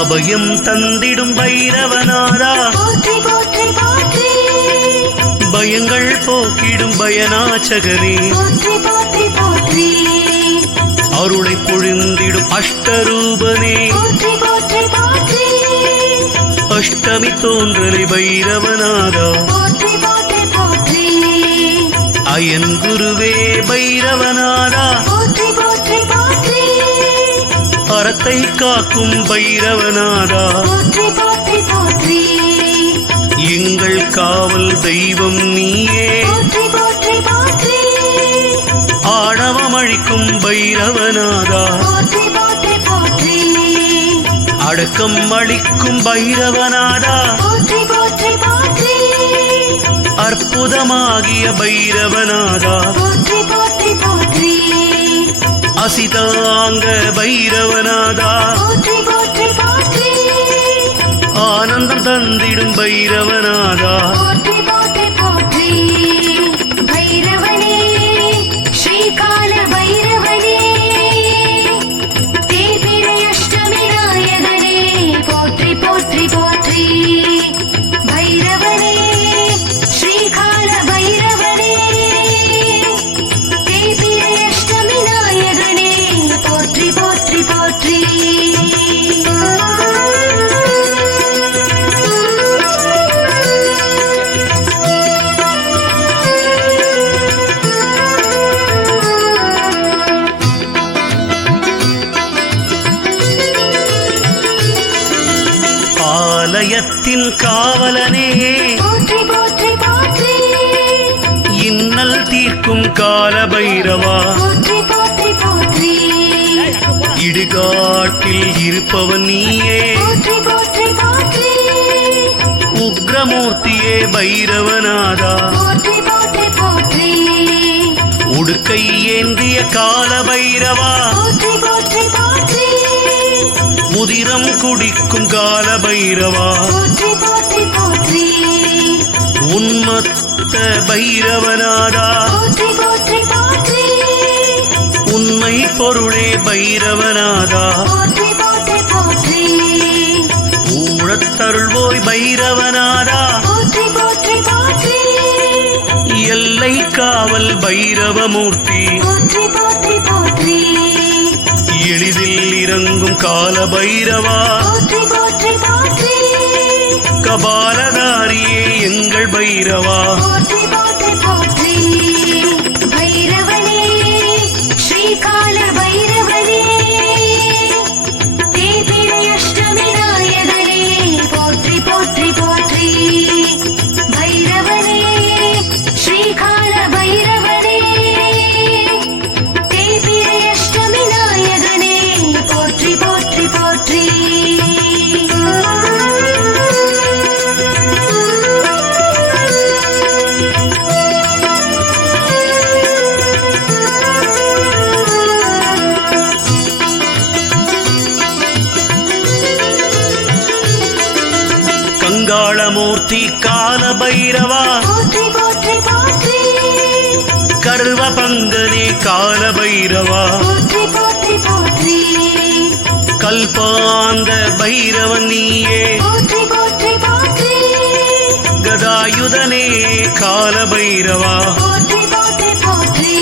அபயம் தந்திடும் பைரவநாதா போற்றி போற்றி போற்றி. பயங்கள் போக்கிடும் பயநாச்சகனே போற்றி போற்றி போற்றி. அருளை பொழிந்திடும் அஷ்டரூபனே போற்றி போற்றி போற்றி. அஷ்டமி தோன்றலை பைரவநாதா போற்றி போற்றி போற்றி. அயன் குருவே பைரவநாதா போற்றி போற்றி போற்றி. அறத்தை காக்கும் பைரவநாதா போற்றி போற்றி போற்றி. எங்கள் காவல் தெய்வம் நீயே போற்றி போற்றி போற்றி. ஆணவம் அழிக்கும் பைரவநாதா போற்றி போற்றி போற்றி. அடக்கம் அளிக்கும் பைரவநாதா போற்றி போற்றி போற்றி. அற்புதமாகிய பைரவநாதா போற்றி போற்றி போற்றி. அசிதாங்க பைரவநாதா போற்றி போற்றி போற்றி. ஆனந்தம் தந்திடும் பைரவநாதா போற்றி போற்றி போற்றி. பைரவனே ஸ்ரீகால பைரவனே தேய்பிறை அஷ்டமி நாயகனே போற்றி போற்றி போற்றி. பைரவனே ஸ்ரீகால பைரவனே தேய்பிறை அஷ்டமி நாயகனே போற்றி போற்றி போற்றி. ஆலயத்தின் காவலனே போற்றி போற்றி போற்றி. இன்னல் தீர்க்கும் கால பைரவா போற்றி போற்றி போற்றி. இடுகாட்டில் இருப்பவன் நீயே போற்றி போற்றி போற்றி. உக்ரமூர்த்தியே பைரவநாதா போற்றி போற்றி போற்றி. உடுக்கை ஏந்திய கால பைரவா போற்றி போற்றி போற்றி. முதிரம் குடிக்கும் கால பைரவா போற்றி போற்றி போற்றி. உன்மத்த பைரவநாதா போற்றி போற்றி போற்றி. உண்மை பொருளே பைரவநாதா போற்றி போற்றி போற்றி. ஊழத்தருள்வோய் பைரவநாதா போற்றி போற்றி போற்றி. எல்லை காவல் பைரவமூர்த்தி போற்றி போற்றி போற்றி. எளிதில் இறங்கும் கால பைரவா போற்றி போற்றி போற்றி. கபாலதாரியே எங்கள் பைரவா போற்றி போற்றி போற்றி. பைரவனே ஸ்ரீகால பைரவனே தேய்பிறை அஷ்டமி நாயகனே போற்றி போற்றி போற்றி. பைரவனே ஸ்ரீகால பைரவனே தேய்பிறை அஷ்டமி நாயகனே போற்றி போற்றி போற்றி. கங்காளமூர்த்தி கால பைரவா போற்றி போற்றி போற்றி. கர்வ பங்கனே கால பைரவா போற்றி போற்றி போற்றி. கல்பாந்த பைரவன் நீயே போற்றி போற்றி போற்றி. கதாயுதனே கால பைரவா போற்றி போற்றி போற்றி.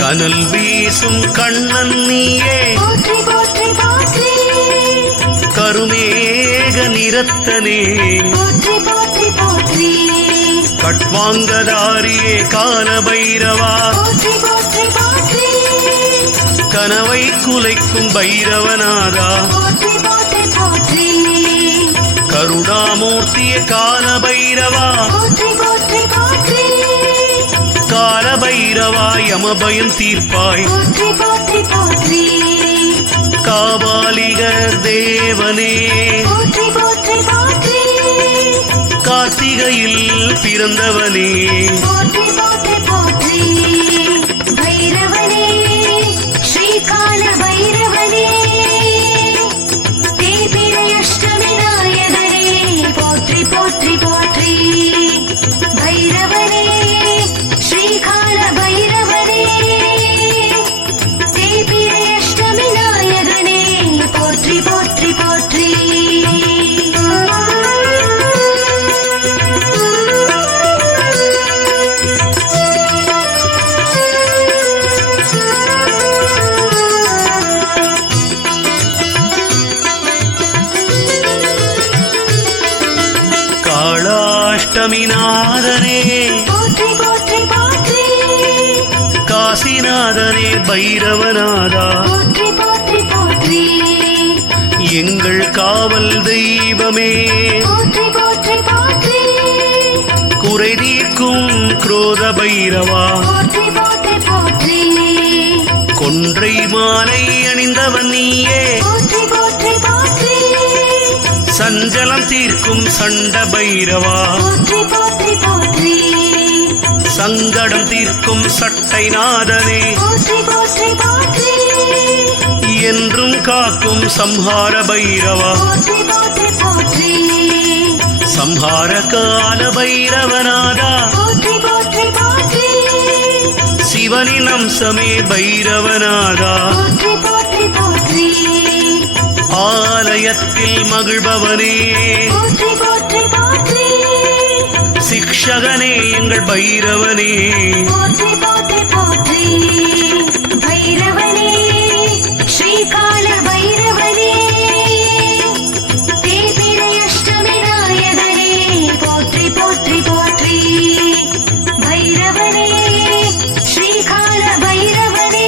கனல் வீசும் கண்ணன் நீயே போற்றி போற்றி போற்றி. கருமேக நிறத்தனே போற்றி போற்றி போற்றி. கட்வாங்கதாரியே கால பைரவா போற்றி போற்றி போற்றி. கனவை குலைக்கும் பைரவநாதா போற்றி போற்றி போற்றி. கருணாமூர்த்திய கால பைரவா போற்றி போற்றி போற்றி. கால பைரவா யமபயம் தீர்ப்பாய் போற்றி போற்றி போற்றி. காபாலிகர் தேவனே போற்றி போற்றி போற்றி. கார்த்திகையில் பிறந்தவனே போற்றி போற்றி போற்றி. பைரவனே ஸ்ரீகால பைரவனே தேய்பிறை அஷ்டமி நாயகனே போற்றி போற்றி போற்றி. பைரவனே ஸ்ரீகால பைரவனே தேய்பிறை அஷ்டமி நாயகனே போற்றி போற்றி போற்றி. பௌர்ணமிநாதனே போற்றி போற்றி போற்றி காசிநாதனே பைரவநாதா போற்றி போற்றி போற்றி எங்கள் காவல் தெய்வமே போற்றி போற்றி போற்றி குறை தீர்க்கும் குரோத பைரவா போற்றி போற்றி போற்றி கொன்றை மாலை அணிந்தவன் நீயே போற்றி போற்றி போற்றி சஞ்சலம் தீர்க்கும் சண்ட பைரவா போற்றி போற்றி போற்றி சங்கடம் தீர்க்கும் சட்டை நாதனே போற்றி போற்றி போற்றி என்றும் காக்கும் சம்ஹார பைரவா போற்றி போற்றி போற்றி சம்ஹார கால பைரவநாதா போற்றி போற்றி போற்றி சிவனின் அம்சமே பைரவநாதா போற்றி போற்றி போற்றி ஆலயத்தில் மகிழ்பவனே போற்றி போற்றி போற்றி சிக்ஷகனே எங்கள் பைரவனே போற்றி போற்றி போற்றி பைரவனே ஸ்ரீகால பைரவனே தேய்பிறை அஷ்டமி நாயகனே போற்றி போற்றி போற்றி பைரவனே ஸ்ரீகால பைரவனே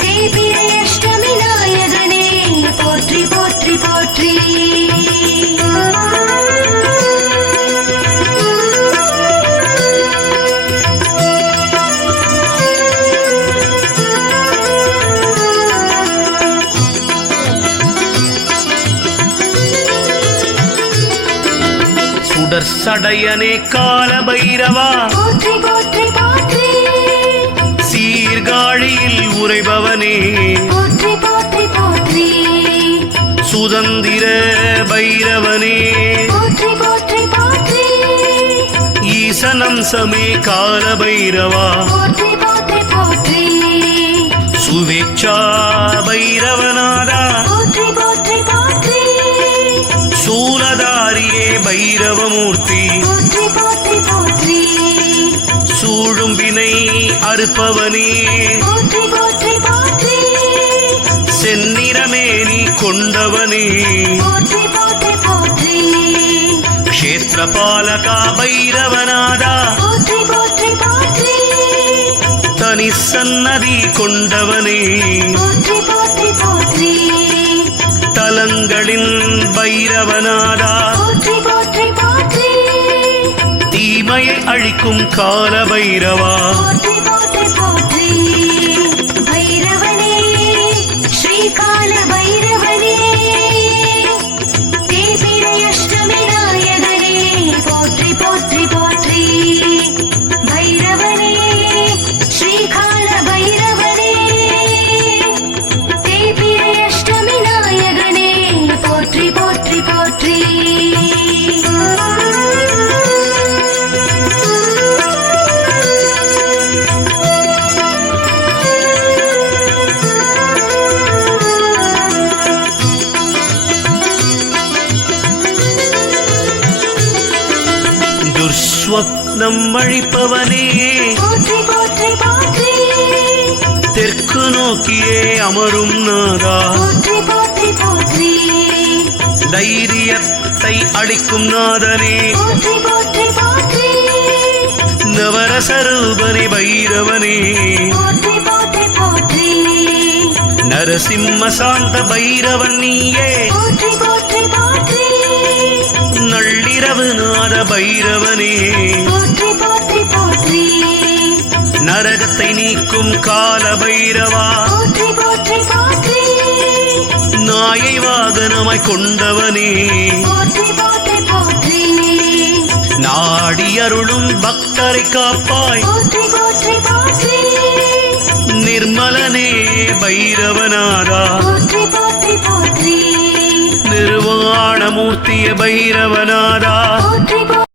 தேய்பிறை அஷ்டமி நாயகனே போற்றி போற்றி போற்றி சுடர் சடையனே கால பைரவா போற்றி போற்றி போற்றி சீர்காழியில் உறைபவனே போற்றி போற்றி போற்றி சுதந்திர பைரவனே போற்றி போற்றி போற்றி ஈசனம்சமே கால பைரவா போற்றி போற்றி போற்றி சுவேச்சா பைரவநாதா போற்றி போற்றி போற்றி சூலதாரியே பைரவமூர்த்தி போற்றி போற்றி போற்றி சூழும் வினை அறுப்பவனே போற்றி போற்றி போற்றி செந்நிறமேனி கொண்டவனே போற்றி போற்றி போற்றி க்ஷேத்திரபாலகா பைரவநாதா போற்றி போற்றி போற்றி தனி சன்னதி கொண்டவனே போற்றி போற்றி போற்றி தலங்களின் பைரவநாதா போற்றி போற்றி போற்றி தீமையை அழிக்கும் கால பைரவா போற்றி போற்றி போற்றி பைரவனே ஸ்ரீகால பைரவனே தேய்பிறை அஷ்டமி நாயகனே போற்றி போற்றி போற்றி பைரவனே ஸ்ரீகால பைரவனே தேய்பிறை அஷ்டமி நாயகனே போற்றி போற்றி போற்றி துர்ஸ்வப்னம் அழிப்பவனே போற்றி போற்றி போற்றி தெற்கு நோக்கியே அமரும் நாதா போற்றி போற்றி போற்றி தைரியத்தை அளிக்கும் நாதனே போற்றி போற்றி போற்றி நவரசரூபனே பைரவனே போற்றி போற்றி போற்றி நரசிம்ம சாந்த பைரவன் நீயே போற்றி போற்றி போற்றி நள்ளிரவு நாத பைரவனே போற்றி போற்றி போற்றி நரகத்தை நீக்கும் கால பைரவா போற்றி போற்றி போற்றி நாயை வாகனமாய் கொண்டவனே போற்றி போற்றி போற்றி நாடி அருளும் பக்தரை காப்பாய் போற்றி போற்றி போற்றி நிர்மலனே பைரவநாதா போற்றி போற்றி போற்றி நிர்வாணமூர்த்திய பைரவநாதா போற்றி